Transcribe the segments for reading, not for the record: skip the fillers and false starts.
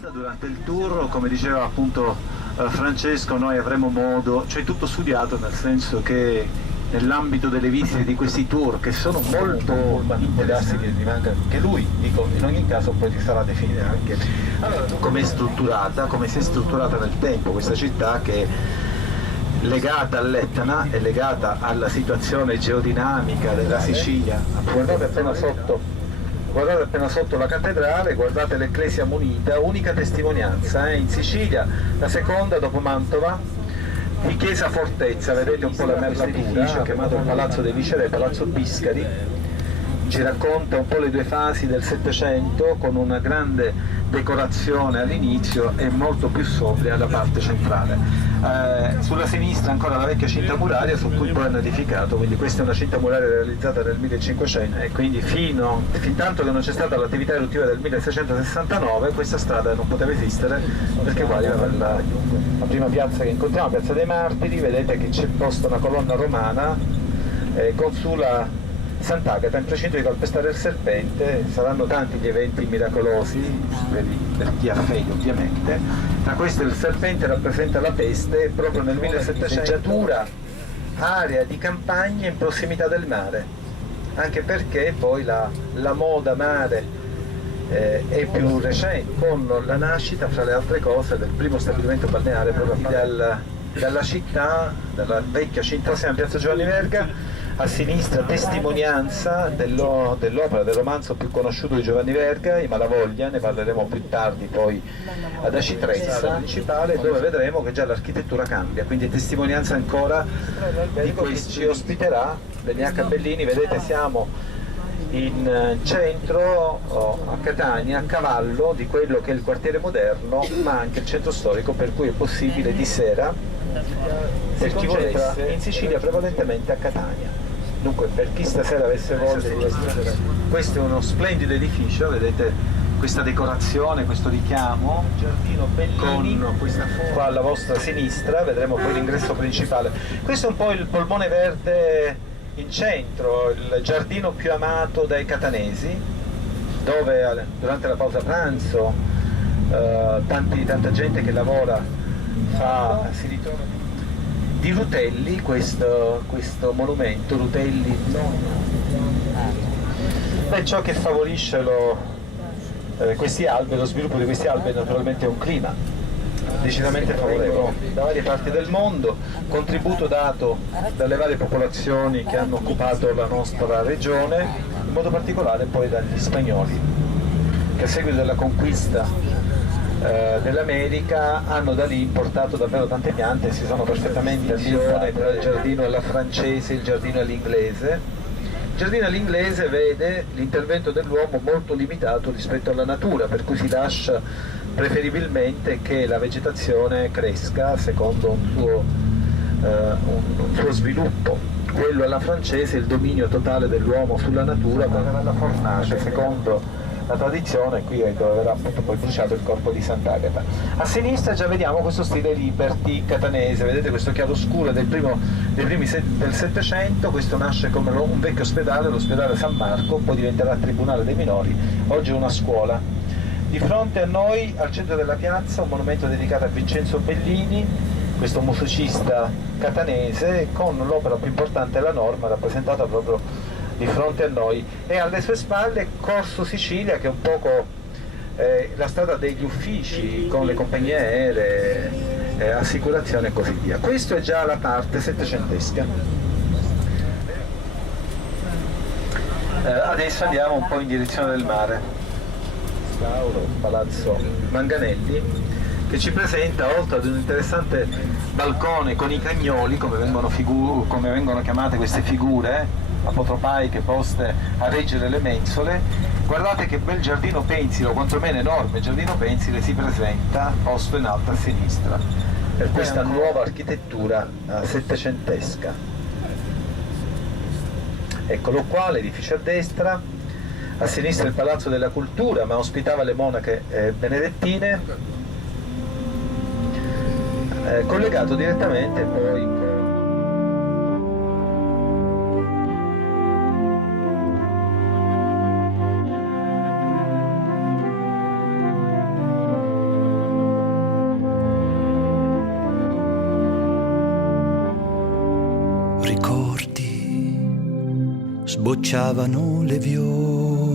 Durante il tour, come diceva appunto Francesco, noi avremo modo, cioè tutto studiato nel senso che nell'ambito delle visite di questi tour che sono molto interessanti, che rimanga anche lui, dico, in ogni caso poi ti sarà definire anche come è strutturata, come si è strutturata nel tempo questa città che è legata all'Etna, è legata alla situazione geodinamica della Sicilia. Guardate appena sotto la cattedrale, guardate l'Ecclesia Munita, unica testimonianza in Sicilia, la seconda dopo Mantova, di chiesa fortezza, vedete un po' la merlatura, chiamato il Palazzo dei Viceré, Palazzo Biscari, ci racconta un po' le due fasi del Settecento con una grande decorazione all'inizio e molto più sobria alla parte centrale. Sulla sinistra ancora la vecchia cinta muraria su cui poi hanno edificato, quindi questa è una cinta muraria realizzata nel 1500 e quindi fin tanto che non c'è stata l'attività eruttiva del 1669 questa strada non poteva esistere perché qua arriva la prima piazza che incontriamo, Piazza dei Martiri, vedete che c'è posta una colonna romana con sulla Sant'Agata in precinto di calpestare il serpente. Saranno tanti gli eventi miracolosi per chi ha fede ovviamente, tra questi il serpente rappresenta la peste proprio nel 1700, area di campagna in prossimità del mare, anche perché poi la moda mare è più recente, con la nascita fra le altre cose del primo stabilimento balneare proprio dalla città, dalla vecchia cinta siamo Piazza Giovanni Verga. A sinistra testimonianza dell'opera, del romanzo più conosciuto di Giovanni Verga, I Malavoglia, ne parleremo più tardi poi ad Aci Trezza principale, dove vedremo che già l'architettura cambia, quindi è testimonianza ancora di questo. Ci ospiterà Beniacca Bellini, vedete siamo in centro a Catania, a cavallo di quello che è il quartiere moderno, ma anche il centro storico, per cui è possibile di sera, per chi volesse, in Sicilia prevalentemente a Catania. Dunque per chi stasera avesse voglia di visitare, questo è uno splendido edificio, vedete questa decorazione, questo richiamo, giardino Bellini, con questa qua alla vostra sinistra, vedremo poi l'ingresso principale. Questo è un po' il polmone verde in centro, il giardino più amato dai catanesi, dove durante la pausa pranzo tanta gente che lavora si ritorna. Di Rutelli, questo monumento, Rutelli, ciò che favorisce questi alberi, lo sviluppo di questi alberi naturalmente è un clima decisamente favorevole da varie parti del mondo, contributo dato dalle varie popolazioni che hanno occupato la nostra regione, in modo particolare poi dagli spagnoli, che a seguito della conquista dell'America hanno da lì importato davvero tante piante e si sono perfettamente ambientate tra il giardino alla francese e il giardino all'inglese. Il giardino all'inglese vede l'intervento dell'uomo molto limitato rispetto alla natura, per cui si lascia preferibilmente che la vegetazione cresca secondo un suo sviluppo. Quello alla francese è il dominio totale dell'uomo sulla natura, con la fornace secondo la tradizione, qui è dove verrà appunto poi bruciato il corpo di Sant'Agata. A sinistra già vediamo questo stile liberty catanese, vedete questo chiaroscuro dei primi del Settecento, questo nasce come un vecchio ospedale, l'ospedale San Marco, poi diventerà Tribunale dei Minori, oggi è una scuola. Di fronte a noi, al centro della piazza, un monumento dedicato a Vincenzo Bellini, questo musicista catanese, con l'opera più importante, La Norma, rappresentata proprio di fronte a noi, e alle sue spalle Corso Sicilia, che è un poco la strada degli uffici con le compagnie aeree, assicurazione e così via. Questo è già la parte settecentesca. Adesso andiamo un po' in direzione del mare. Palazzo Manganelli, che ci presenta, oltre ad un interessante balcone con i cagnoli, come vengono chiamate queste figure apotropaiche poste a reggere le mensole. Guardate che bel giardino pensile, o quantomeno enorme giardino pensile, si presenta posto in alto a sinistra, per questa nuova architettura settecentesca. Eccolo qua, l'edificio a destra, a sinistra il Palazzo della Cultura, ma ospitava le monache benedettine, collegato direttamente poi sbocciavano le viole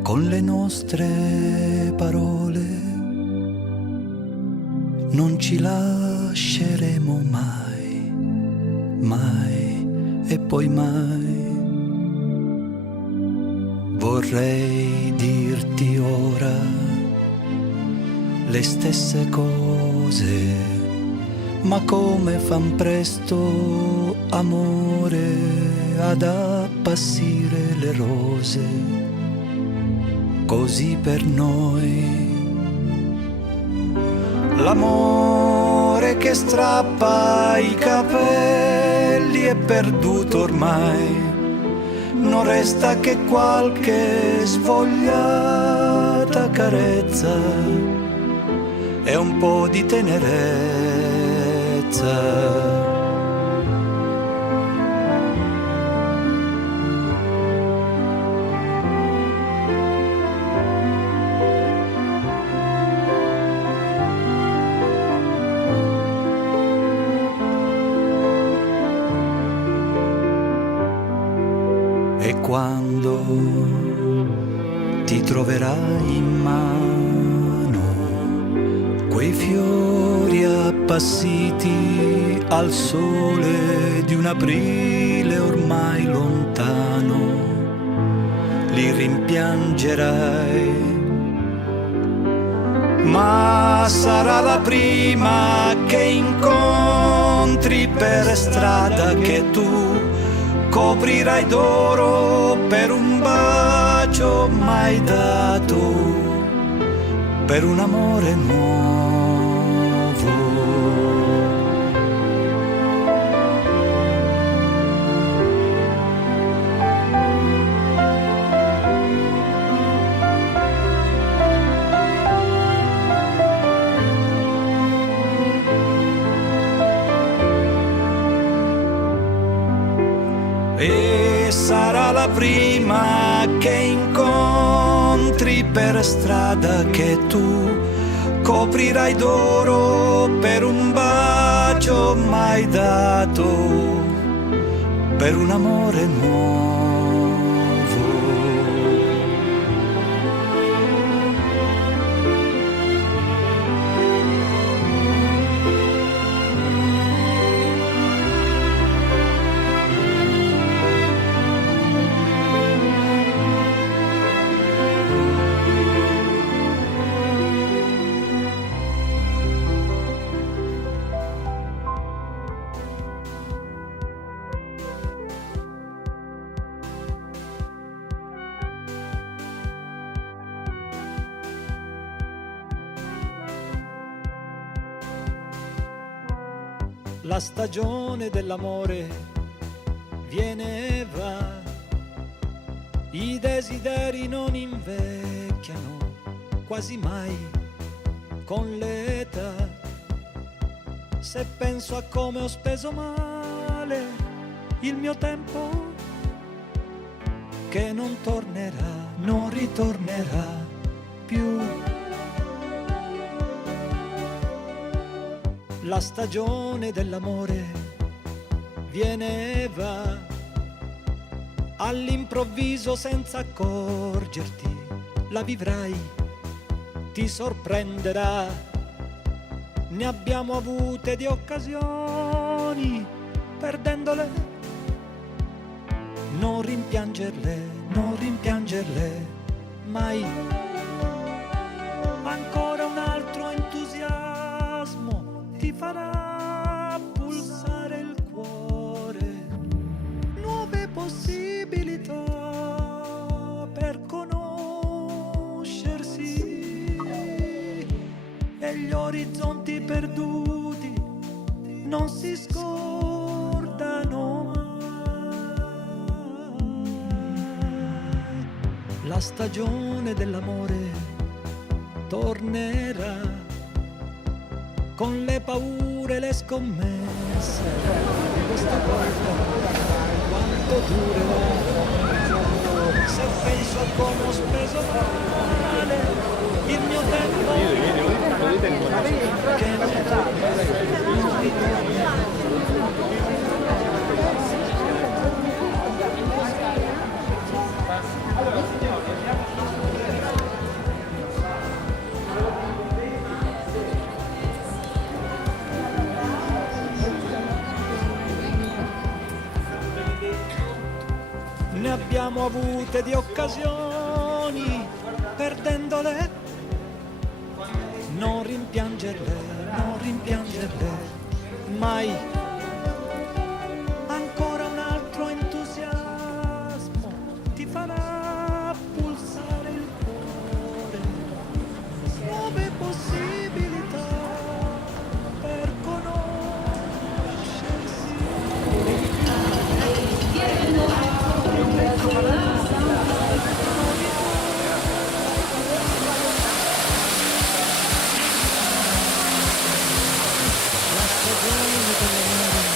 con le nostre parole. Non ci lasceremo mai, mai e poi mai. Vorrei dirti ora le stesse cose, ma come fan presto, amore, ad appassire le rose, così per noi. L'amore che strappa i capelli è perduto ormai, non resta che qualche svogliata carezza e un po' di tenerezza. E quando ti troverai in mano quei fiori appassiti al sole di un aprile ormai lontano, li rimpiangerai, ma sarà la prima che incontri per strada che tu coprirai d'oro per un bacio mai dato, per un amore nuovo. E sarà la prima che incontri per strada che tu coprirai d'oro per un bacio mai dato, per un amore nuovo. La stagione dell'amore viene e va, i desideri non invecchiano quasi mai con l'età. Se penso a come ho speso male il mio tempo, che non tornerà, non ritornerà più. La stagione dell'amore viene e va, all'improvviso senza accorgerti, la vivrai, ti sorprenderà. Ne abbiamo avute di occasioni, perdendole. Non rimpiangerle, non rimpiangerle mai. Ancora un altro entusiasmo ti farà pulsare il cuore, nuove possibilità per conoscersi, e gli orizzonti perduti non si scordano mai. La stagione dell'amore tornerà con le paure e le scommesse di questa volta, quanto durerà? Se penso a come ho speso male il mio tempo, che non tornerà. abbiamo avute di occasioni, perdendole, non rimpiangerle, mai. Ancora un altro entusiasmo ti farà pulsare il cuore, nuove possibilità per conoscersi. La stagione dell'amore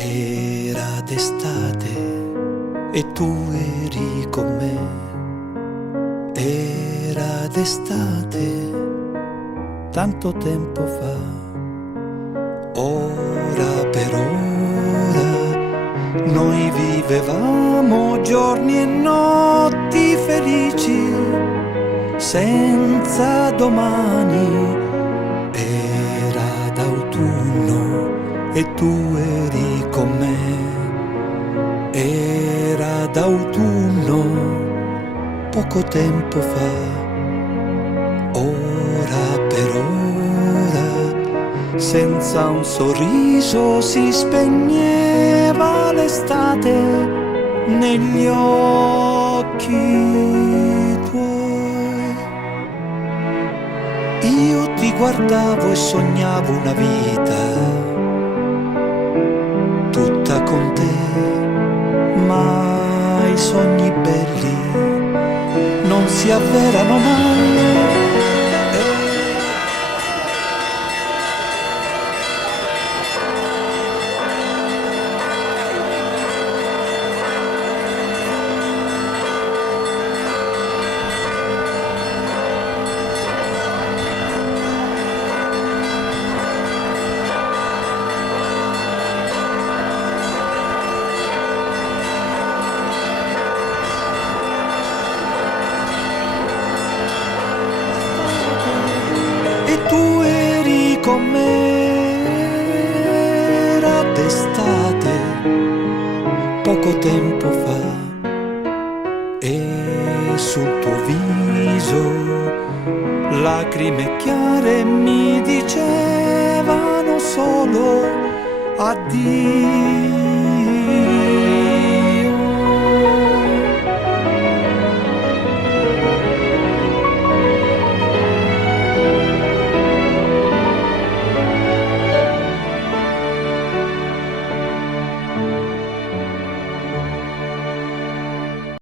Era d'estate e tu eri con me. Era d'estate tanto tempo fa. Ora per ora noi vivevamo giorni e notti felici senza domani. Era d'autunno e tu eri con me. Era d'autunno poco tempo fa. Ora per ora senza un sorriso si spegneva l'estate negli occhi tuoi. Io ti guardavo e sognavo una vita tutta con te, ma i sogni belli non si avverano mai. Con me era d'estate poco tempo fa e sul tuo viso lacrime chiare mi dicevano solo addio.